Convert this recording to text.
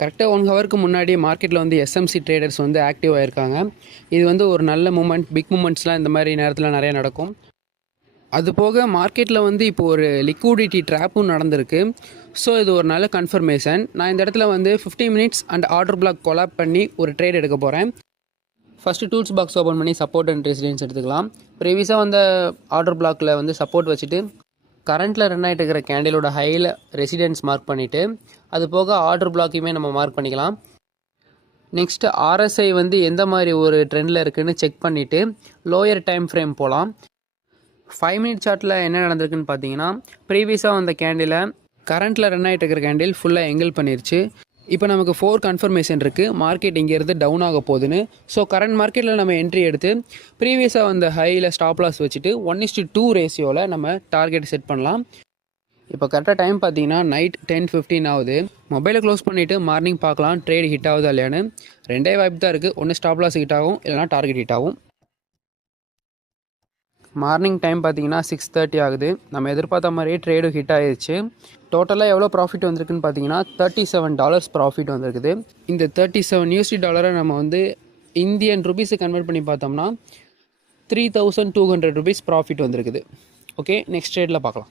கரெக்டாக 1 ஹவருக்கு முன்னாடி மார்க்கெட்டில் வந்து எஸ்எம்சி ட்ரேடர்ஸ் வந்து ஆக்டிவ் ஆகிருக்காங்க. இது வந்து ஒரு நல்ல மூமெண்ட், பிக் மூமெண்ட்ஸ்லாம் இந்த மாதிரி நேரத்தில் நிறைய நடக்கும். அது போக மார்க்கெட்டில் வந்து இப்போ ஒரு லிக்விடிட்டி ட்ராப்பும் நடந்திருக்கு. ஸோ இது ஒரு நல்ல கன்ஃபர்மேஷன். நான் இந்த இடத்துல வந்து 50 minutes and order black collab பண்ணி ஒரு ட்ரேட் எடுக்க போகிறேன். ஃபஸ்ட்டு டூல்ஸ் பாக்ஸ் ஓப்பன் பண்ணி சப்போர்ட் அண்ட் ரெசிடென்ஸ் எடுத்துக்கலாம். ப்ரீவியஸாக வந்த ஆர்டர் பிளாக்கில் வந்து சப்போர்ட் வச்சுட்டு கரண்ட்டில் ரன் ஆகிட்டு இருக்கிற கேண்டிலோட ஹையில் ரெசிடென்ஸ் மார்க் பண்ணிவிட்டு அது போக ஆர்டர் பிளாக்கையுமே நம்ம மார்க் பண்ணிக்கலாம். நெக்ஸ்ட்டு ஆர்எஸ்ஐ வந்து எந்த மாதிரி ஒரு ட்ரெண்டில் இருக்குதுன்னு செக் பண்ணிவிட்டு லோயர் டைம் ஃப்ரேம் போகலாம். 5 மினிட் சார்ட்டில் என்ன நடந்திருக்குன்னு பார்த்தீங்கன்னா, ப்ரீவியஸாக வந்த கேண்டில் கரண்ட்டில் ரன் ஆகிட்டு இருக்கிற கேண்டில் ஃபுல்லாக எங்கல் பண்ணிருச்சு. இப்போ நமக்கு 4 கன்ஃபர்மேஷன் இருக்குது மார்க்கெட் இங்கேருந்து டவுன் ஆக போகுதுன்னு. ஸோ கரண்ட் மார்க்கெட்டில் நம்ம என்ட்ரி எடுத்து ப்ரீவியஸாக வந்த ஹையில் ஸ்டாப் லாஸ் வச்சுட்டு 1:2 ரேஷியோவில் நம்ம டார்கெட் செட் பண்ணலாம். இப்போ கரெக்டாக டைம் பார்த்தீங்கன்னா நைட் 10:15 ஆகுது. மொபைலை க்ளோஸ் பண்ணிவிட்டு மார்னிங் பார்க்கலாம் ட்ரேட் ஹிட் ஆகுதா இல்லையான்னு. ரெண்டே வாய்ப்பு தான் இருக்குது, ஒன்று ஸ்டாப் லாஸ் ஹிட் ஆகும், இல்லைனா டார்கெட் ஹிட் ஆகும். மார்னிங் டைம் பார்த்தீங்கன்னா 6:30 ஆகுது. நம்ம எதிர்பார்த்த மாதிரியே ட்ரேடும் ஹிட் ஆகிடுச்சு. டோட்டலாக எவ்வளோ ப்ராஃபிட் வந்திருக்குன்னு பார்த்தீங்கன்னா $37 ப்ராஃபிட் வந்திருக்குது. இந்த $37 நம்ம வந்து இந்தியன் ருபீஸை கன்வெர்ட் பண்ணி பார்த்தோம்னா $3,200 ப்ராஃபிட் வந்திருக்குது. ஓகே, நெக்ஸ்ட் ட்ரேடில் பார்க்கலாம்.